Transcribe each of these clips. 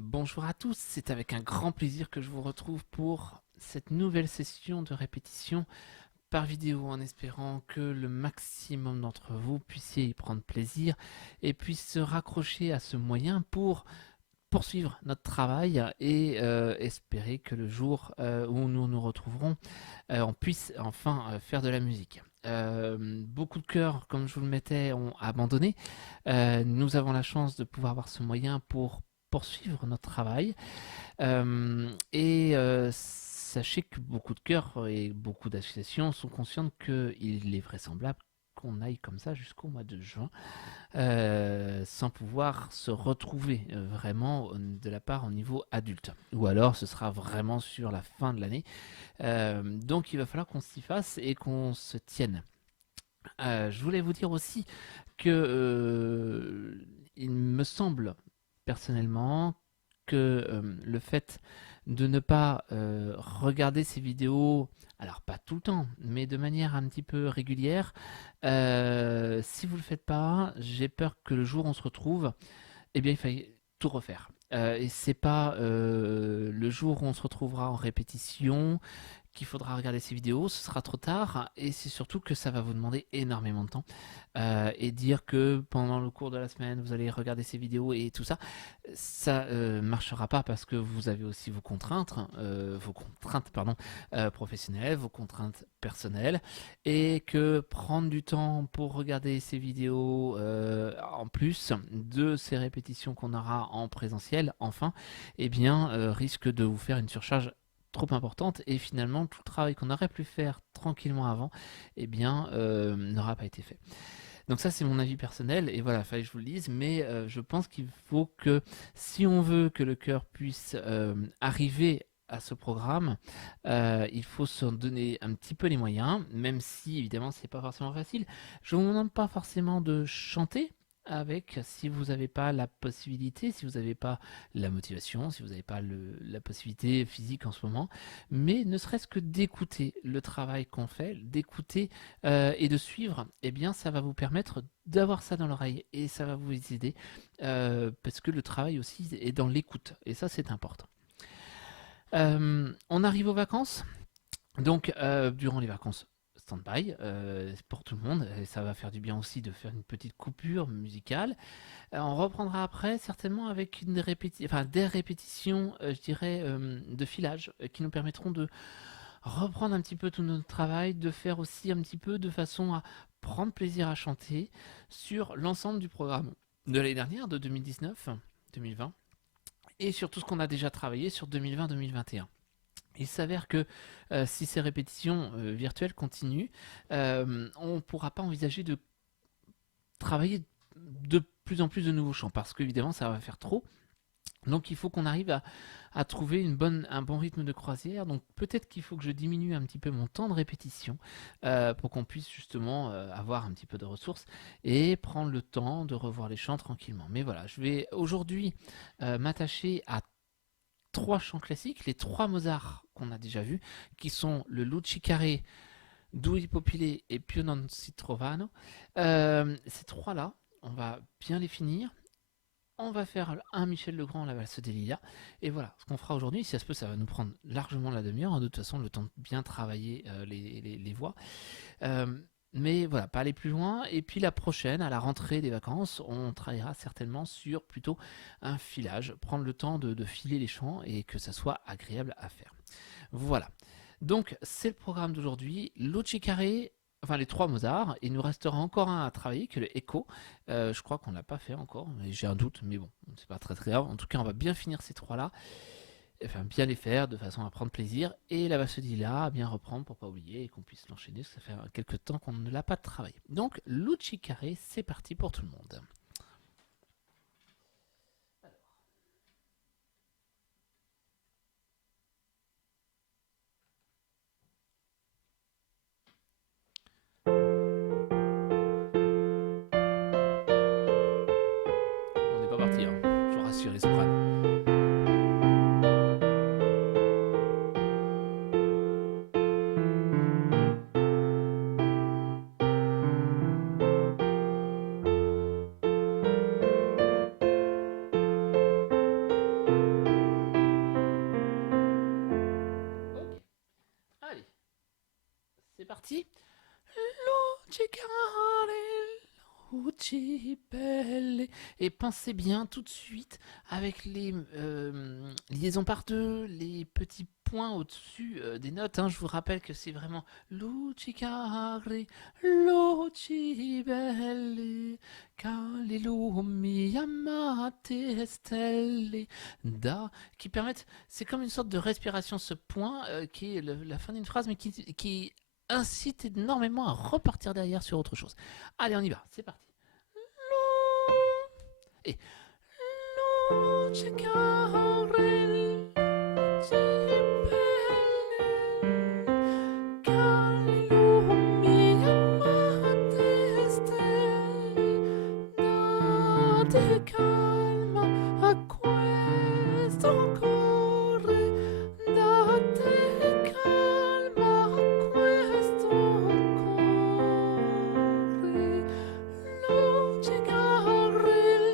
Bonjour à tous, c'est avec un grand plaisir que je vous retrouve pour cette nouvelle session de répétition par vidéo en espérant que le maximum d'entre vous puissiez y prendre plaisir et puisse se raccrocher à ce moyen pour poursuivre notre travail et espérer que le jour où nous nous retrouverons, on puisse enfin faire de la musique. Beaucoup de chœurs, comme je vous le mettais, ont abandonné. Nous avons la chance de pouvoir avoir ce moyen pour poursuivre notre travail. Sachez que beaucoup de chœurs et beaucoup d'associations sont conscientes qu'il est vraisemblable qu'on aille comme ça jusqu'au mois de juin, sans pouvoir se retrouver vraiment de la part au niveau adulte. Ou alors ce sera vraiment sur la fin de l'année. Donc il va falloir qu'on s'y fasse et qu'on se tienne. Je voulais vous dire aussi que il me semble personnellement que le fait de ne pas regarder ces vidéos, alors pas tout le temps, mais de manière un petit peu régulière, si vous ne le faites pas, j'ai peur que le jour où on se retrouve, eh bien il faille tout refaire. Et c'est pas le jour où on se retrouvera en répétition qu'il faudra regarder ces vidéos, ce sera trop tard et c'est surtout que ça va vous demander énormément de temps. Et dire que pendant le cours de la semaine vous allez regarder ces vidéos et tout ça, ça marchera pas parce que vous avez aussi vos contraintes pardon, professionnelles, vos contraintes personnelles et que prendre du temps pour regarder ces vidéos en plus de ces répétitions qu'on aura en présentiel, enfin, eh bien, risque de vous faire une surcharge trop importante et finalement tout le travail qu'on aurait pu faire tranquillement avant eh bien n'aura pas été fait. Donc ça c'est mon avis personnel et voilà, fallait que je vous le dise, mais je pense qu'il faut que si on veut que le chœur puisse arriver à ce programme, il faut s'en donner un petit peu les moyens, même si évidemment c'est pas forcément facile. Je vous demande pas forcément de chanter avec si vous n'avez pas la possibilité, si vous n'avez pas la motivation, si vous n'avez pas la possibilité physique en ce moment, mais ne serait-ce que d'écouter le travail qu'on fait, d'écouter et de suivre, eh bien ça va vous permettre d'avoir ça dans l'oreille et ça va vous aider parce que le travail aussi est dans l'écoute et ça c'est important. On arrive aux vacances, donc durant les vacances stand-by pour tout le monde et ça va faire du bien aussi de faire une petite coupure musicale. On reprendra après certainement avec des répétitions, je dirais, de filage qui nous permettront de reprendre un petit peu tout notre travail, de faire aussi un petit peu de façon à prendre plaisir à chanter sur l'ensemble du programme de l'année dernière, de 2019, 2020, et sur tout ce qu'on a déjà travaillé sur 2020-2021. Il s'avère que si ces répétitions virtuelles continuent, on ne pourra pas envisager de travailler de plus en plus de nouveaux chants parce qu'évidemment ça va faire trop. Donc il faut qu'on arrive à trouver un bon rythme de croisière. Donc peut-être qu'il faut que je diminue un petit peu mon temps de répétition pour qu'on puisse justement avoir un petit peu de ressources et prendre le temps de revoir les chants tranquillement. Mais voilà, je vais aujourd'hui m'attacher à trois chants classiques, les trois Mozart qu'on a déjà vus, qui sont le Lucicare, Due Popile et Pio non si trovano. Ces trois-là, on va bien les finir. On va faire un Michel Legrand, la valse des Lilas. Et voilà, ce qu'on fera aujourd'hui, si ça se peut, ça va nous prendre largement la demi-heure. Hein, de toute façon, le temps de bien travailler les voix. Euh, mais voilà, pas aller plus loin. Et puis la prochaine, à la rentrée des vacances, on travaillera certainement sur plutôt un filage. Prendre le temps de filer les chants et que ça soit agréable à faire. Voilà. Donc, c'est le programme d'aujourd'hui. Luce Carré, enfin les trois Mozart. Il nous restera encore un à travailler, que le Echo. Je crois qu'on l'a pas fait encore. J'ai un doute, mais bon, c'est pas très très grave. En tout cas, on va bien finir ces trois-là. Enfin, bien les faire de façon à prendre plaisir. Et la Vasudila, à bien reprendre pour pas oublier et qu'on puisse l'enchaîner. Parce que ça fait quelques temps qu'on ne l'a pas travaillé. Donc, Luce Carré, c'est parti pour tout le monde. On n'est pas parti, hein. Je vous rassure les sopranes. parti. Luci care, luci belle. Et pensez bien tout de suite avec les liaisons par deux, les petits points au-dessus des notes. Je vous rappelle que c'est vraiment luci care, luci belle, cali lumi amate stelle, da, qui permettent, c'est comme une sorte de respiration, ce point qui est la fin d'une phrase, mais qui incite énormément à repartir derrière sur autre chose. Allez, on y va, c'est parti. Et calma a questo corre, date calma a questo corre, luce carrel,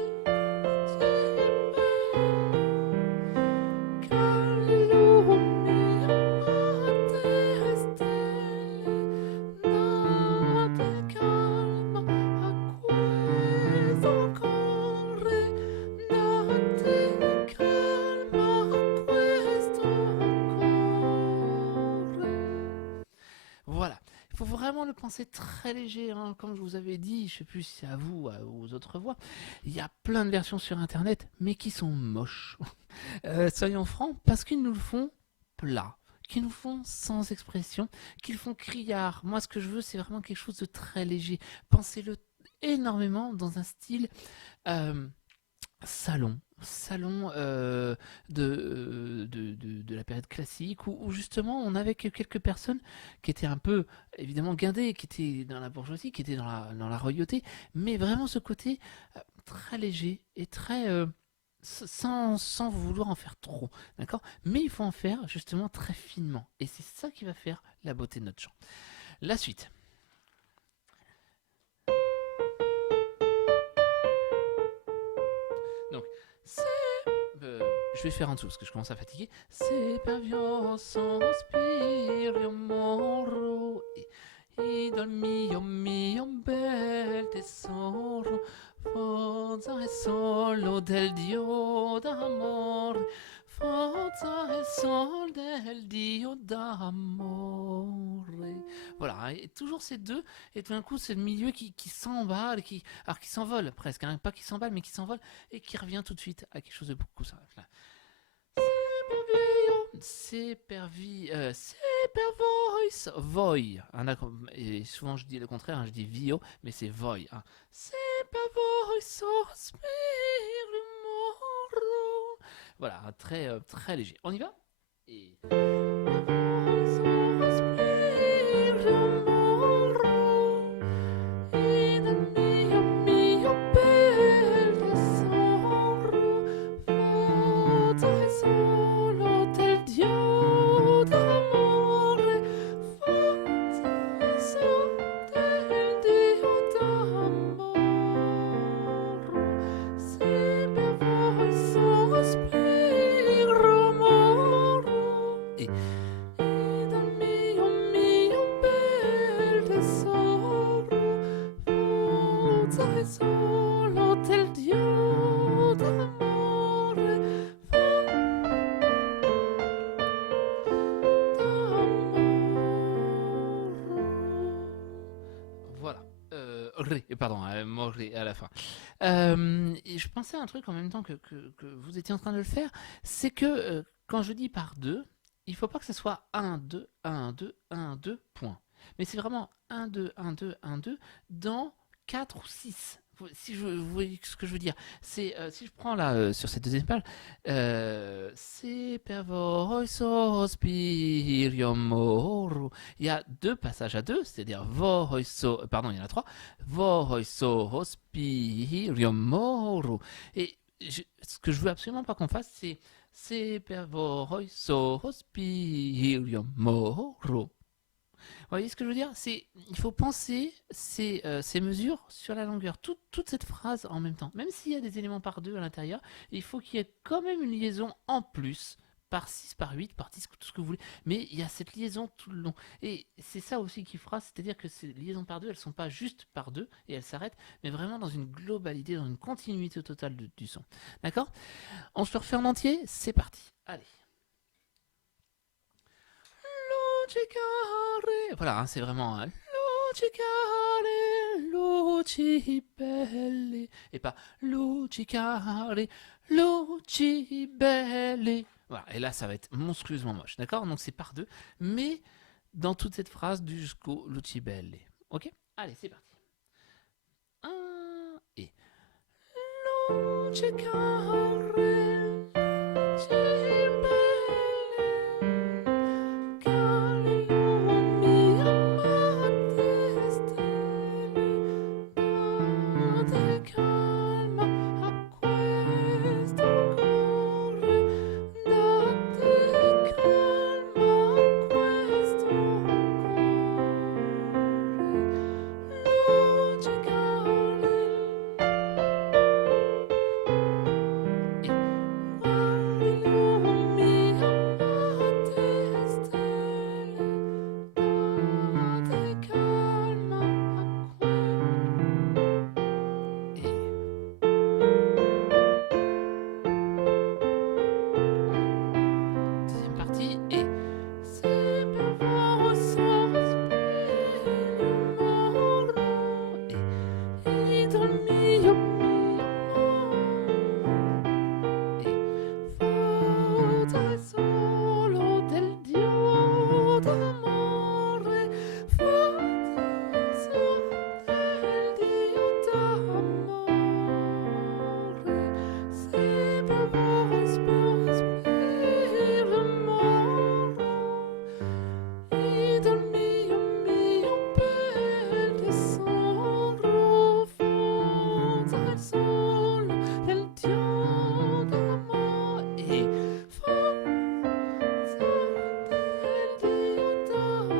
calli lumi amate stelle, date calma a questo corre, date calma a questo corre. Voilà, il faut vraiment le penser très léger, comme je vous avais dit, je ne sais plus si c'est à vous ou aux autres voix. Il y a plein de versions sur internet, mais qui sont moches. Soyons francs, parce qu'ils nous le font plat, qu'ils nous font sans expression, qu'ils font criard. Moi, ce que je veux, c'est vraiment quelque chose de très léger. Pensez-le énormément dans un style salon de la période classique, où justement on avait quelques personnes qui étaient un peu évidemment guindées, qui étaient dans la bourgeoisie, qui étaient dans la royauté, mais vraiment ce côté très léger et très sans vouloir en faire trop, d'accord? Mais il faut en faire justement très finement, et c'est ça qui va faire la beauté de notre chant. La suite. Donc, je vais faire en dessous parce que je commence à fatiguer. Se per Dio sospiro moro e dal mio bel tesoro, forza e solo del Dio d'amore, forza e sol del Dio d'amore. Voilà, et toujours ces deux, et tout d'un coup c'est le milieu qui s'emballe, qui s'envole presque, pas qui s'emballe mais qui s'envole, et qui revient tout de suite à quelque chose de beaucoup simple. C'est per voice, voi. Et souvent je dis le contraire, je dis vio, mais c'est voi. C'est per voice, voilà, très, très léger. On y va? Et... Pardon, moré à la fin. Et je pensais à un truc en même temps que vous étiez en train de le faire, c'est que quand je dis par deux, il ne faut pas que ce soit 1, 2, 1, 2, 1, 2, point. Mais c'est vraiment 1, 2, 1, 2, 1, 2 dans 4 ou 6. Si vous voyez ce que je veux dire, c'est si je prends là sur cette deuxième page, c'est per voi sospirium moro. Il y a deux passages à deux, c'est-à-dire pardon, il y en a trois. Voi sospirium moro. Et ce que je veux absolument pas qu'on fasse, c'est per voi sospirium moro. Vous voyez ce que je veux dire? Il faut penser ces mesures sur la longueur, toute cette phrase en même temps. Même s'il y a des éléments par deux à l'intérieur, il faut qu'il y ait quand même une liaison en plus par 6, par 8, par 10, tout ce que vous voulez. Mais il y a cette liaison tout le long. Et c'est ça aussi qui fera, c'est-à-dire que ces liaisons par deux, elles ne sont pas juste par deux et elles s'arrêtent, mais vraiment dans une globalité, dans une continuité totale du son. D'accord? On se le refait en entier? C'est parti. Allez. Voilà, hein, c'est vraiment un Lucibelle et pas Lucicare, Lucibelle. Voilà, et là ça va être monstrueusement moche, d'accord? Donc c'est par deux, mais dans toute cette phrase du jusqu'au Lucibelle. Ok? Allez, c'est parti. 1 et Lucicare, Lucibelle. Deuxième partie et c'est pour voir sans et dormir e fai solo del Dio d'amore, fai solo del Dio d'amore, se per vos spiro moro, e dal mio bel tesoro, fai solo del Dio d'amore, e fai solo del Dio d'amore.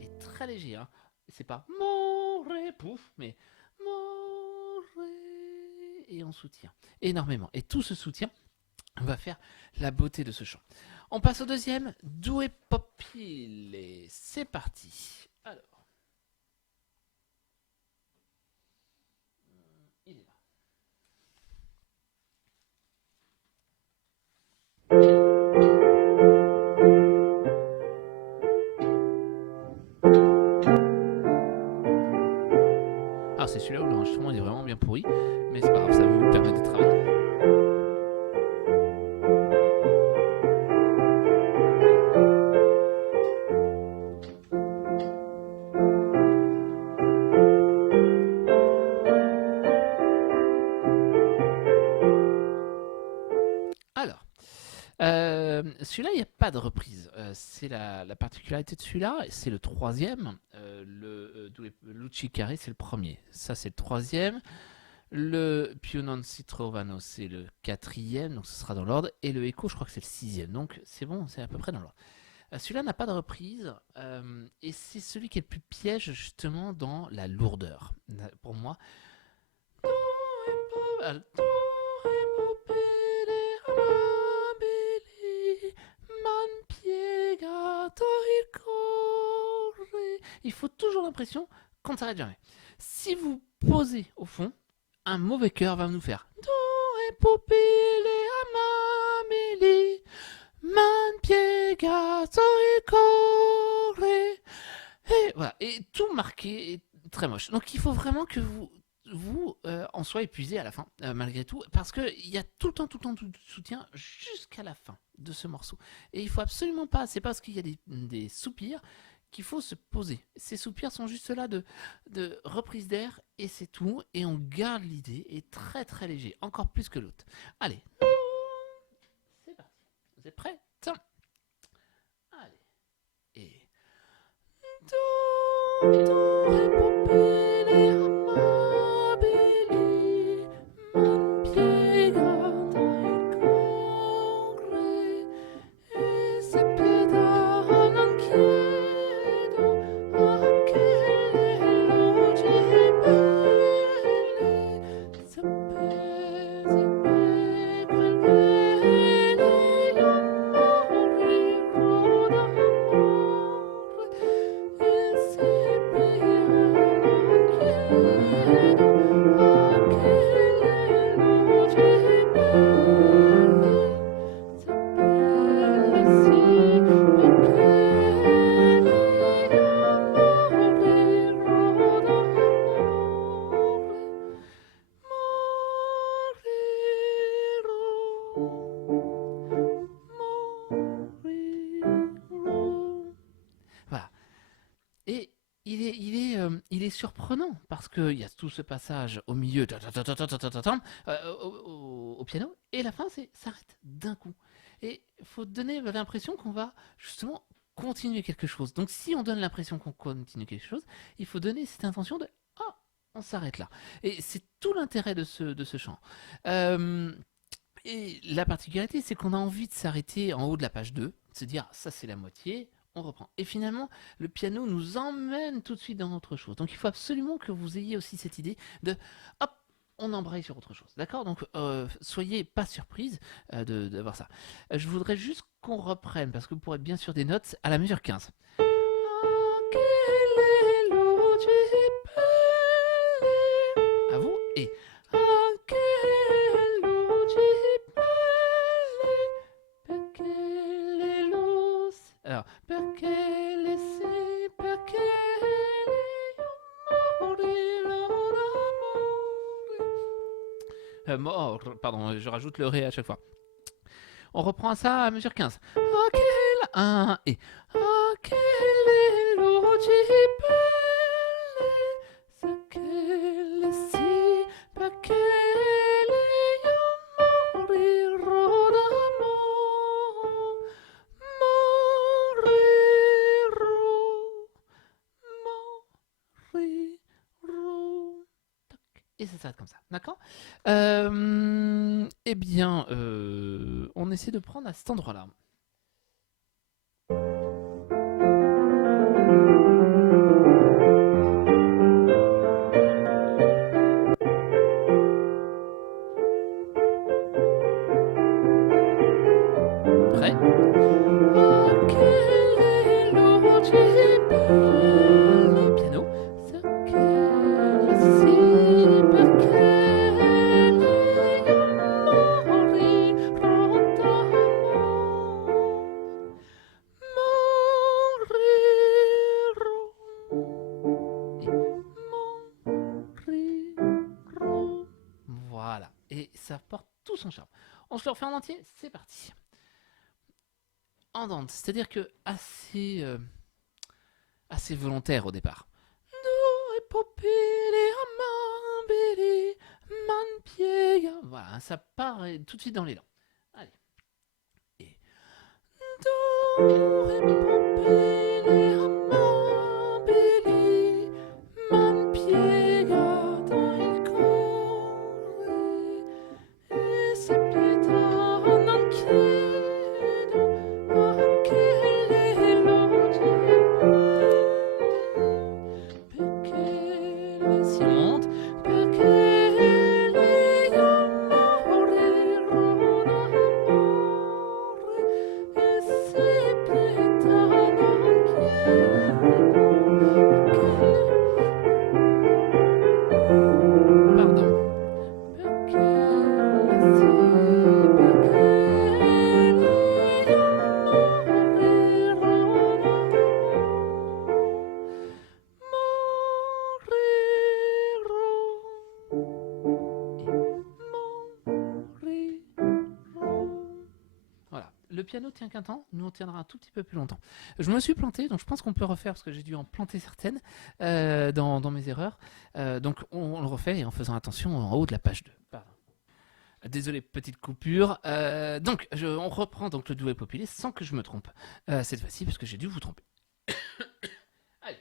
Et très léger, hein. C'est pas more, pouf, mais more, et on soutient énormément. Et tout ce soutien va faire la beauté de ce chant. On passe au deuxième, Due Popile. C'est parti. Alors. Il est là. Alors c'est celui-là où l'enregistrement est vraiment bien pourri, mais c'est pas grave, ça vous permet de travailler. Alors, celui-là, il n'y a pas de reprise. C'est la particularité de celui-là, c'est le troisième. Le Lucicare, c'est le premier. Ça, c'est le troisième. Le Più non si trovano, c'est le quatrième, donc ce sera dans l'ordre. Et le Echo, je crois que c'est le sixième. Donc c'est bon, c'est à peu près dans l'ordre. Celui-là n'a pas de reprise. Et c'est celui qui est le plus piège, justement, dans la lourdeur. Pour moi. Il faut toujours l'impression qu'on ne s'arrête jamais. Si vous posez au fond, un mauvais cœur va nous faire do e pupille amabili man piegato il corre et voilà, et tout marqué et très moche. Donc il faut vraiment que vous en soyez épuisé à la fin, malgré tout, parce qu'il y a tout le temps du soutien jusqu'à la fin de ce morceau. Et il faut absolument pas, c'est parce qu'il y a des soupirs qu'il faut se poser. Ces soupirs sont juste là de reprise d'air et c'est tout. Et on garde l'idée et très très léger, encore plus que l'autre. Allez, c'est parti. Vous êtes prêts? Allez. Et il est surprenant parce qu'il y a tout ce passage au milieu au piano et la fin s'arrête d'un coup. Et il faut donner l'impression qu'on va justement continuer quelque chose. Donc si on donne l'impression qu'on continue quelque chose, il faut donner cette intention de ah, on s'arrête là. Et c'est tout l'intérêt de ce chant. Euh, et la particularité, c'est qu'on a envie de s'arrêter en haut de la page 2, de se dire ça c'est la moitié, on reprend. Et finalement, le piano nous emmène tout de suite dans autre chose. Donc il faut absolument que vous ayez aussi cette idée de hop, on embraye sur autre chose. D'accord. Donc soyez pas surprise d'avoir ça. Je voudrais juste qu'on reprenne, parce que pour être bien sûr des notes, à la mesure 15. À vous et alors, perché le si, perché pardon, je rajoute le ré à chaque fois. On reprend ça à mesure 15. Ok, 1 et ok, et ça s'arrête comme ça, d'accord. Eh bien, on essaie de prendre à cet endroit-là. Prêt? Piano. Voilà, et ça porte tout son charme. On se le refait en entier, c'est parti. En dente, c'est-à-dire que assez volontaire au départ. Voilà, ça part tout de suite dans l'élan. Allez. Et si on monte. Pardon. Voilà, le piano tient qu'un temps, nous on tiendra un tout petit peu plus longtemps. Je me suis planté, donc je pense qu'on peut refaire parce que j'ai dû en planter certaines dans mes erreurs. Donc on le refait et en faisant attention en haut de la page 2. Pardon. Désolé, petite coupure. Donc on reprend donc le duo populaire sans que je me trompe cette fois-ci parce que j'ai dû vous tromper. Allez.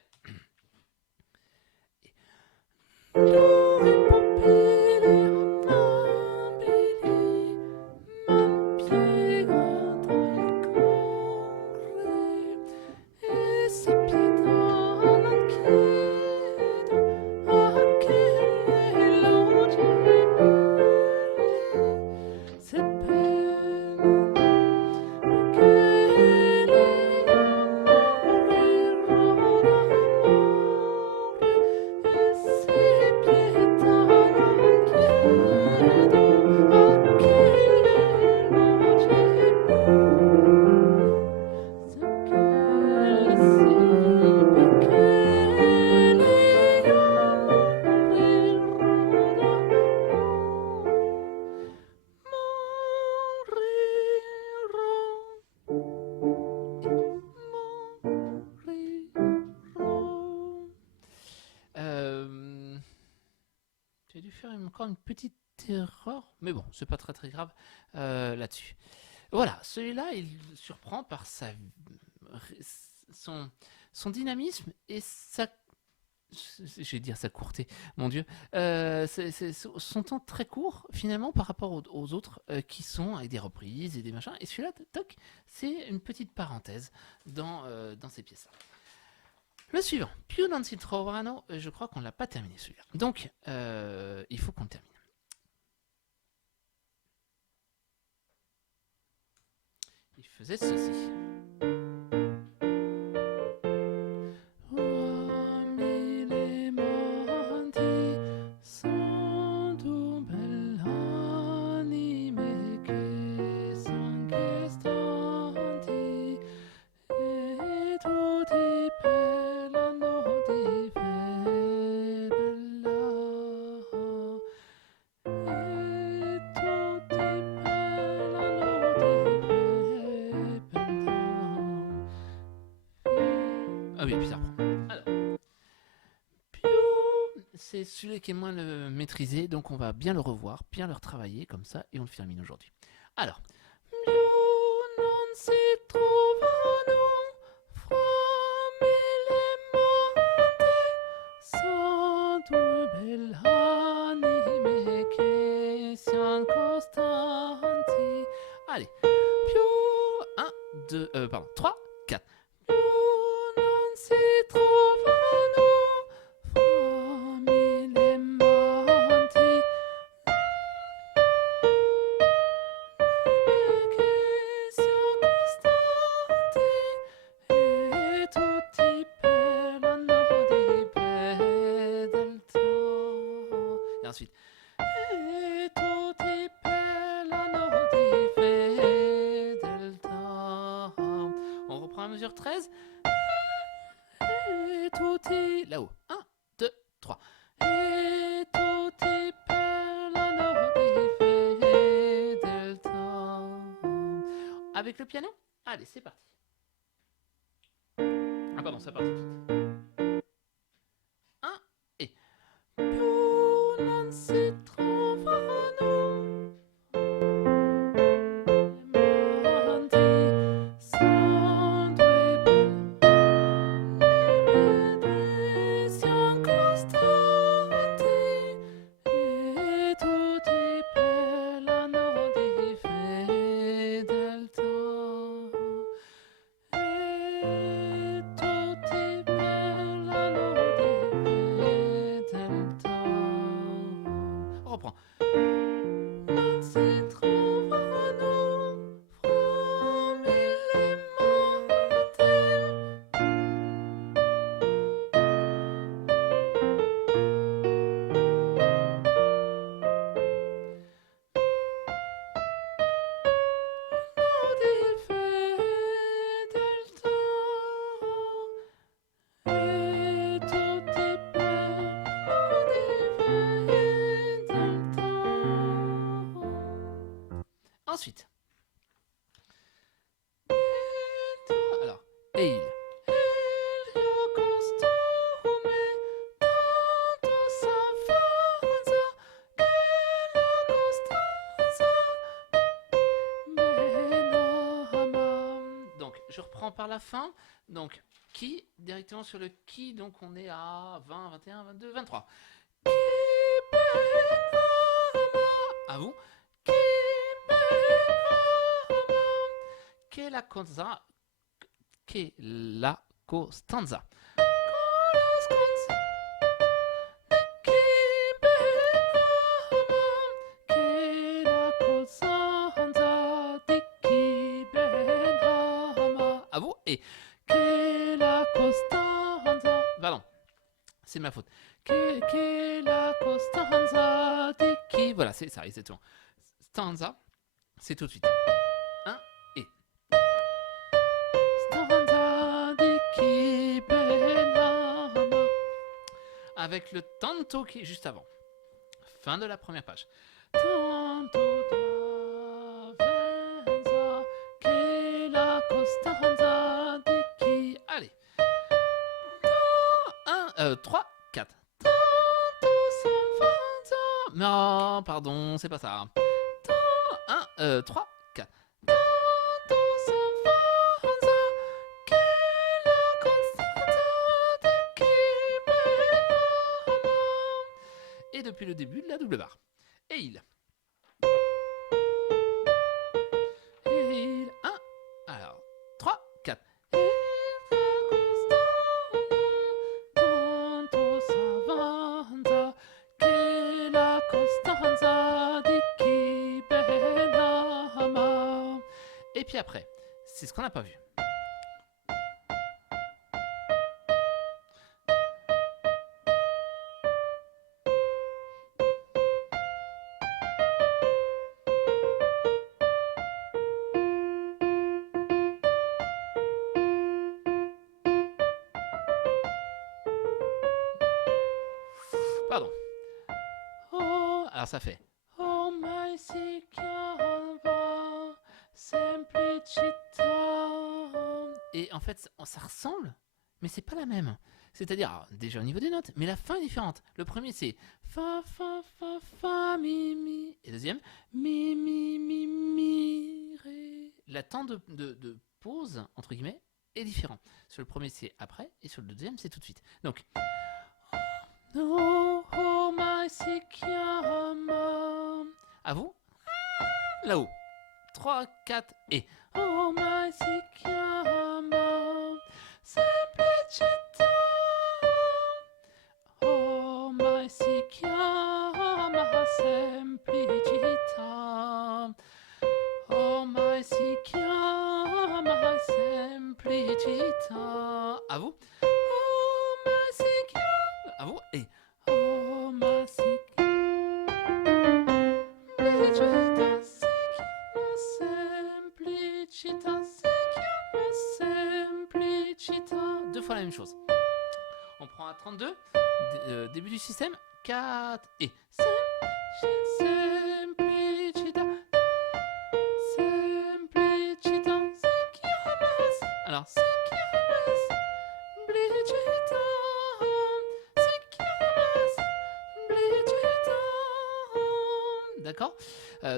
encore une petite erreur, mais bon, c'est pas très très grave là-dessus. Voilà, celui-là, il surprend par son, son dynamisme et sa... Je vais dire sa courteté, mon Dieu. Son temps très court, finalement, par rapport aux autres qui sont avec des reprises et des machins. Et celui-là, toc, c'est une petite parenthèse dans ces pièces-là. Le suivant, Più non si trovano, je crois qu'on ne l'a pas terminé celui-là. Donc, il faut qu'on le termine. Il faisait ceci. Ah oui, puis ça reprend. Alors, c'est celui qui est moins le maîtrisé, donc on va bien le revoir, bien le retravailler comme ça, et on le termine aujourd'hui. Alors, più non si trovano fra mille monti, son due belle anime che siano costanti. Allez, più 1, 2, pardon, 3, 4. Si trovano fra mille monti che siano costanti e tutti parlano di fedeltà. Et ensuite e tutti parlano di fedeltà. On reprend à mesure 13. Et tutti là-haut. 1, 2, 3. Et tutti parlano di fedeltà. Avec le piano? Allez, c'est parti. Ah pardon, c'est parti. 1 et più non si trovano Ensuite, alors, et il. Donc, je reprends par la fin. Donc, qui, directement sur le qui, donc on est à 20, 21, 22, 23. À vous. Che la cosa, che la costanza. À vous et che la costanza. Pardon, c'est ma faute. Che la costanza di chi. Voilà, c'est ça, exactement. Stanza, c'est tout de suite. 1 et. Stanza di chi ben ama. Avec le tanto qui est juste avant. Fin de la première page. Tanto d'avenza che la costanza di chi. Allez. 1, 3, 4. Tanto s'avanza Non, pardon, c'est pas ça. 1, 3, 4. Et depuis le début de la double barre. Et il. 1. Alors, 3, 4. Et puis après, c'est ce qu'on n'a pas vu. Pardon. Oh, alors ça fait. Oh my Sikyava, Simplicita. Et en fait, ça ressemble, mais c'est pas la même. C'est-à-dire, alors, déjà au niveau des notes, mais la fin est différente. Le premier c'est fa fa fa fa mi mi, et le deuxième mi mi mi mi ré. La temps de pause entre guillemets est différent. Sur le premier c'est après et sur le deuxième c'est tout de suite. Donc oh, oh my Sikyama. À vous. Là-haut. 3, 4 et oh my Sikyama. Simplicita. Oh my Sikyama. Simplicita. Oh my Sikyama. Simplicita. À vous. Oh my Sikyama. À vous et oh my Sikyama. Simplicita, Simplicita. Deux fois la même chose. On prend à 32, début du système, 4 et Simplicita, Simplicita, alors Simplicita, Simplicita. D'accord,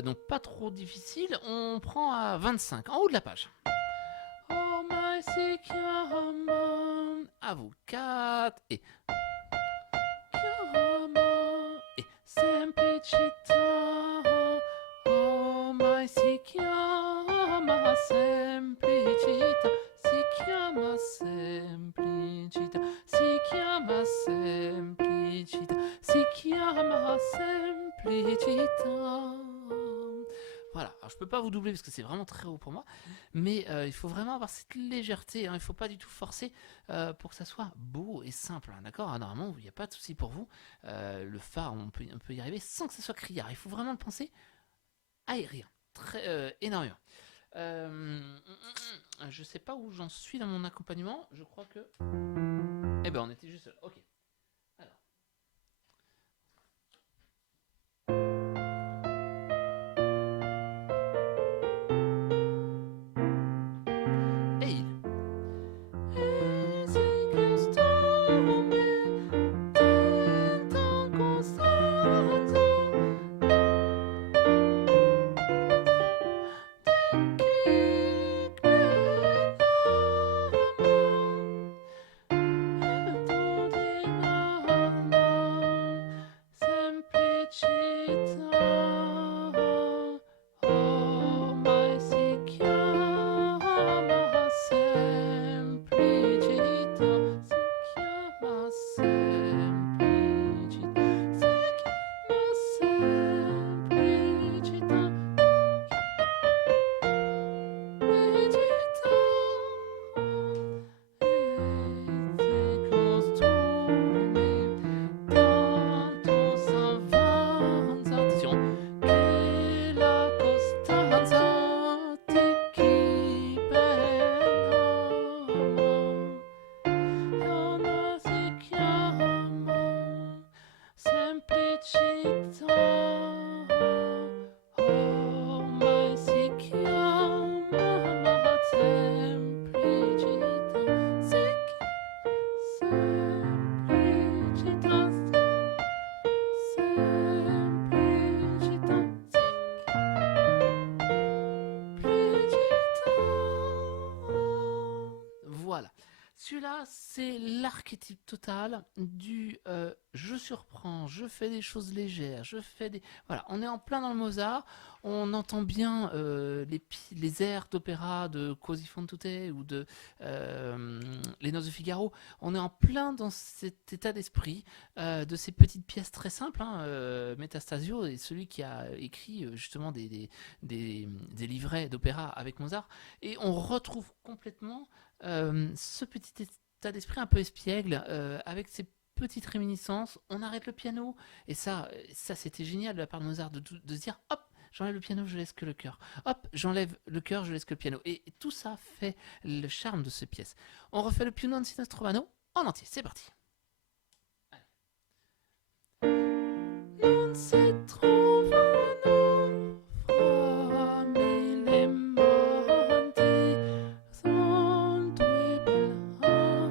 donc pas trop difficile. On prend à 25, en haut de la page. Oh my Sikyama. À vous, 4 et Simplicita. Oh my Sikyama. Simplicita. Sikyama. Simplicita. Sikyama. Simplicita. Sikyama. Simplicita. Voilà, alors je peux pas vous doubler parce que c'est vraiment très haut pour moi, mais il faut vraiment avoir cette légèreté, hein, il faut pas du tout forcer pour que ça soit beau et simple, hein, d'accord. Normalement, il n'y a pas de souci pour vous, le fa, on peut y arriver sans que ça soit criard, il faut vraiment le penser aérien, très énormément. Je sais pas où j'en suis dans mon accompagnement, je crois que... Eh ben on était juste là, ok. Alors. Celui-là, c'est l'archétype total du je surprends, je fais des choses légères, je fais des... Voilà, on est en plein dans le Mozart, on entend bien les airs d'opéra de Così fan tutte ou de Les Noces de Figaro. On est en plein dans cet état d'esprit de ces petites pièces très simples. Metastasio est celui qui a écrit justement des livrets d'opéra avec Mozart. Et on retrouve complètement ce petit état d'esprit un peu espiègle, avec ces petites réminiscences, on arrête le piano, et ça c'était génial de la part de Mozart de se dire hop, j'enlève le piano, je laisse que le chœur. Hop, j'enlève le chœur, je laisse que le piano. Et tout ça fait le charme de cette pièce. On refait le piano Ancina Trovano en entier, c'est parti. Non si trovano fra me le monti, son due belle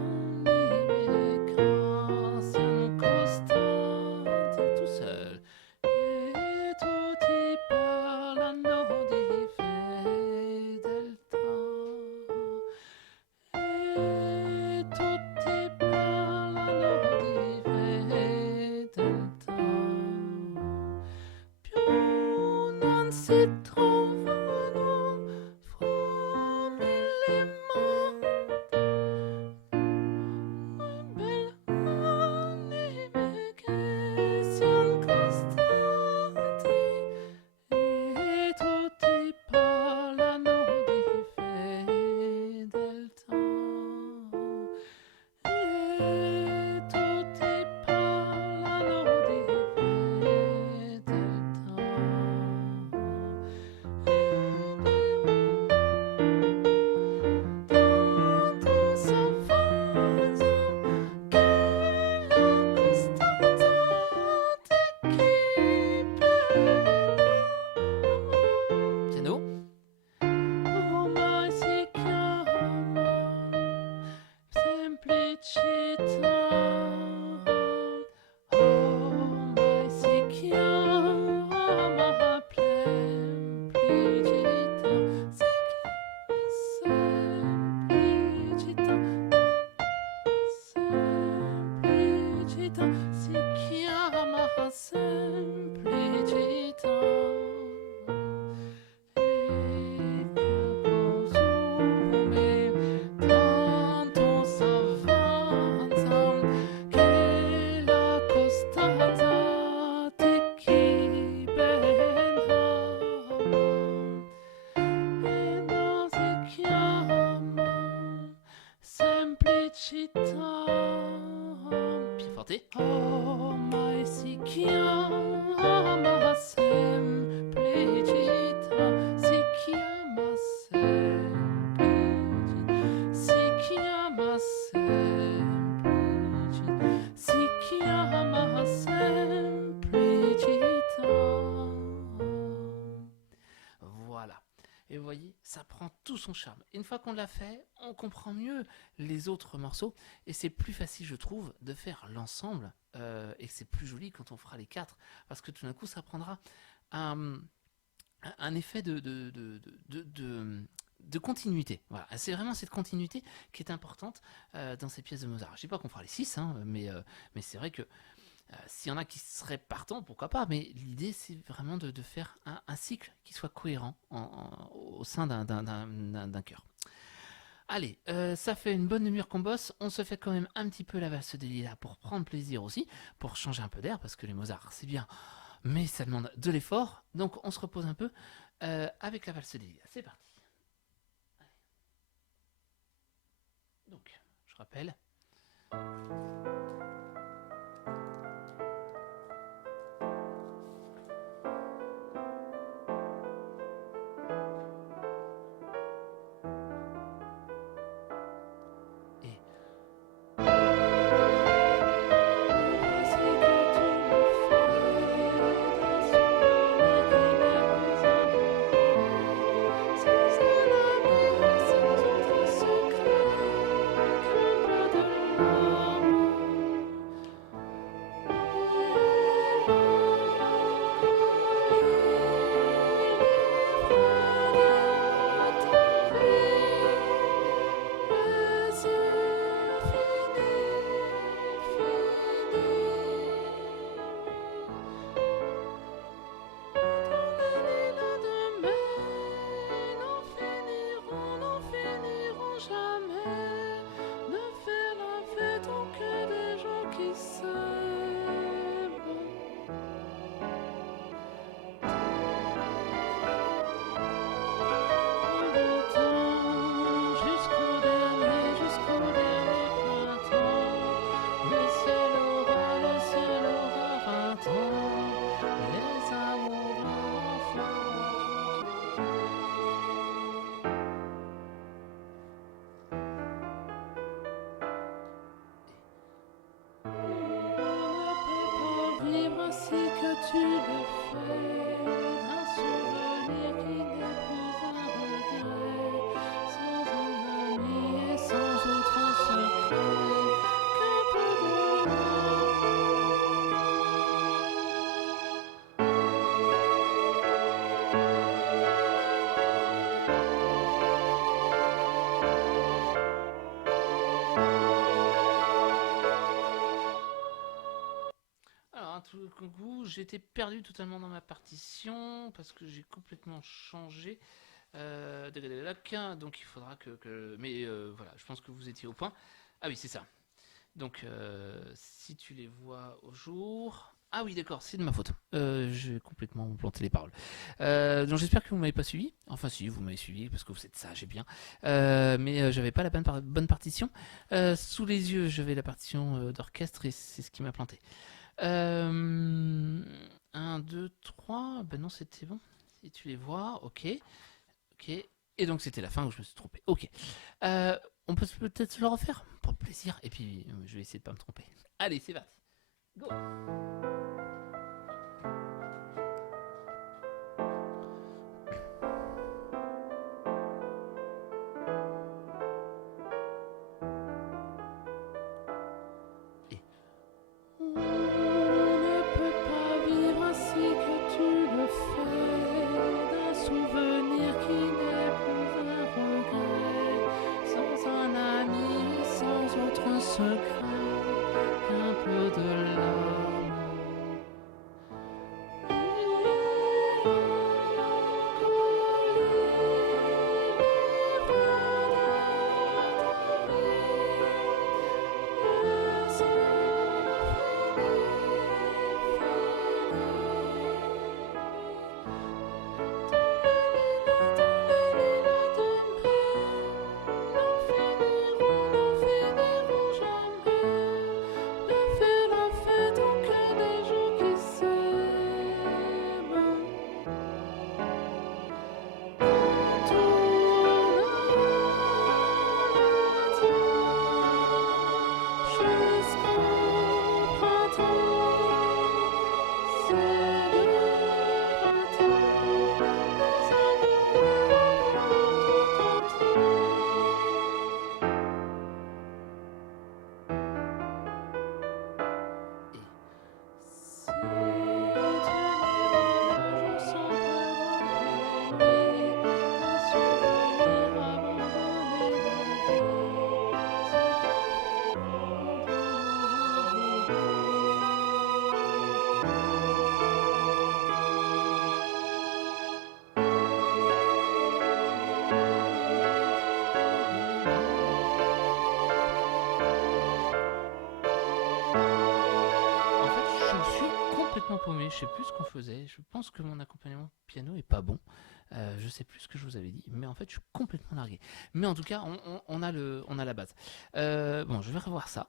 anime costanti, tout seul. E tutti parlano di fedeltà. E tutti parlano di fedeltà. Più non si trovano fra mille monti, belle anime che siano costanti, e tutti parlano di fedeltà. E tutti parlano di fedeltà. Tanto s'avanza che la costanza di chi piano ormai si chiama semplicità. Ormai si chiama semplicità. Semplicità, si chiama semplicità. E che cosume tanto s'avanza che la costanza di chi ben ama. E non si chiama semplicità. Più forte. Ormai si chiama semplicità. Si chiama semplicità. Si chiama semplicità. Si chiama semplicità. Voilà. Et vous voyez, ça prend tout son charme. Et une fois qu'on l'a fait, on comprend mieux les autres morceaux. Et c'est plus facile, je trouve, de faire l'ensemble. Et c'est plus joli quand on fera les quatre. Parce que tout d'un coup, ça prendra un effet de continuité. Voilà. C'est vraiment cette continuité qui est importante dans ces pièces de Mozart. Je ne dis pas qu'on fera les 6, mais c'est vrai que s'il y en a qui seraient partants, pourquoi pas, mais l'idée c'est vraiment de faire un cycle qui soit cohérent au sein d'un chœur. Allez, ça fait une bonne demi-heure qu'on bosse, on se fait quand même un petit peu la valse de Lila pour prendre plaisir aussi, pour changer un peu d'air, parce que les Mozart c'est bien, mais ça demande de l'effort, donc on se repose un peu avec la valse de Lila. C'est parti. Allez. Donc, je rappelle. j'étais perdu totalement dans ma partition parce que j'ai complètement changé. Donc il faudra Mais voilà, je pense que vous étiez au point. Ah oui, c'est ça. Donc si tu les vois au jour... Ah oui, d'accord, c'est de ma faute. J'ai complètement planté les paroles. Donc j'espère que vous m'avez pas suivi. Enfin si, vous m'avez suivi parce que vous êtes sage et bien. Mais j'avais pas la bonne partition. Sous les yeux, j'avais la partition d'orchestre et c'est ce qui m'a planté. 1, 2, 3. Ben non, c'était bon. Si tu les vois, ok. Ok. Et donc c'était la fin où je me suis trompé. Ok. On peut peut-être le refaire pour le plaisir. Et puis je vais essayer de pas me tromper. Allez, c'est parti. Go. Et... On ne peut pas vivre ainsi que tu le fais, d'un souvenir qui n'est plus un regret, sans un ami, sans autre secret, qu'un peu de larmes. Paumé, je sais plus ce qu'on faisait. Je pense que mon accompagnement piano est pas bon. Je sais plus ce que je vous avais dit, mais en fait, je suis complètement largué. Mais en tout cas, on a la base. Bon, je vais revoir ça.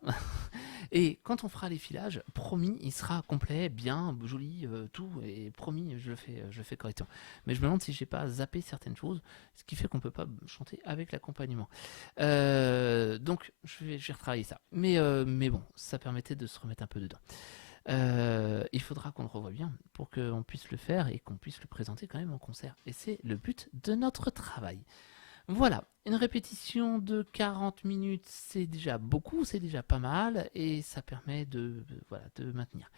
Et quand on fera les filages, promis, il sera complet, bien, joli, tout. Et promis, je le fais correctement. Mais je me demande si j'ai pas zappé certaines choses, ce qui fait qu'on peut pas chanter avec l'accompagnement. Donc, je vais retravailler ça. Mais bon, ça permettait de se remettre un peu dedans. Il faudra qu'on le revoie bien pour qu'on puisse le faire et qu'on puisse le présenter quand même en concert. Et c'est le but de notre travail. Voilà, une répétition de 40 minutes, c'est déjà beaucoup, c'est déjà pas mal et ça permet de maintenir.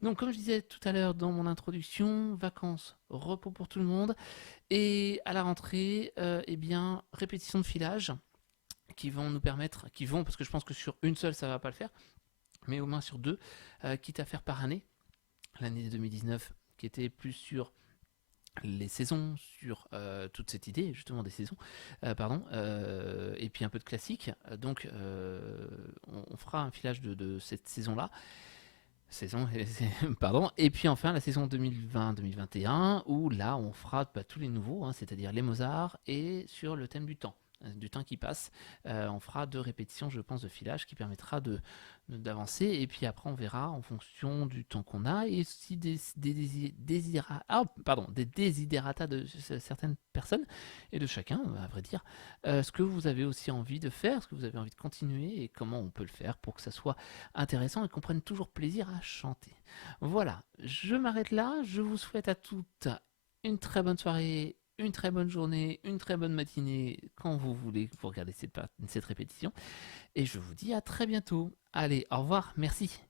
Donc comme je disais tout à l'heure dans mon introduction, vacances, repos pour tout le monde et à la rentrée, eh bien, répétition de filage qui vont nous permettre, parce que je pense que sur une seule ça va pas le faire, mais au moins sur deux, quitte à faire par année. L'année 2019 qui était plus sur les saisons, sur toute cette idée justement des saisons, et puis un peu de classique. Donc on fera un filage de cette saison-là. Pardon, et puis enfin la saison 2020-2021 où là on fera tous les nouveaux, c'est-à-dire les Mozart et sur le thème du temps qui passe. On fera 2 répétitions, je pense, de filage qui permettra d'avancer. Et puis après, on verra en fonction du temps qu'on a et aussi des desiderata de certaines personnes et de chacun, à vrai dire, ce que vous avez aussi envie de faire, ce que vous avez envie de continuer et comment on peut le faire pour que ça soit intéressant et qu'on prenne toujours plaisir à chanter. Voilà, je m'arrête là. Je vous souhaite à toutes une très bonne soirée, une très bonne journée, une très bonne matinée, quand vous voulez, pour regarder cette répétition. Et je vous dis à très bientôt. Allez, au revoir, merci.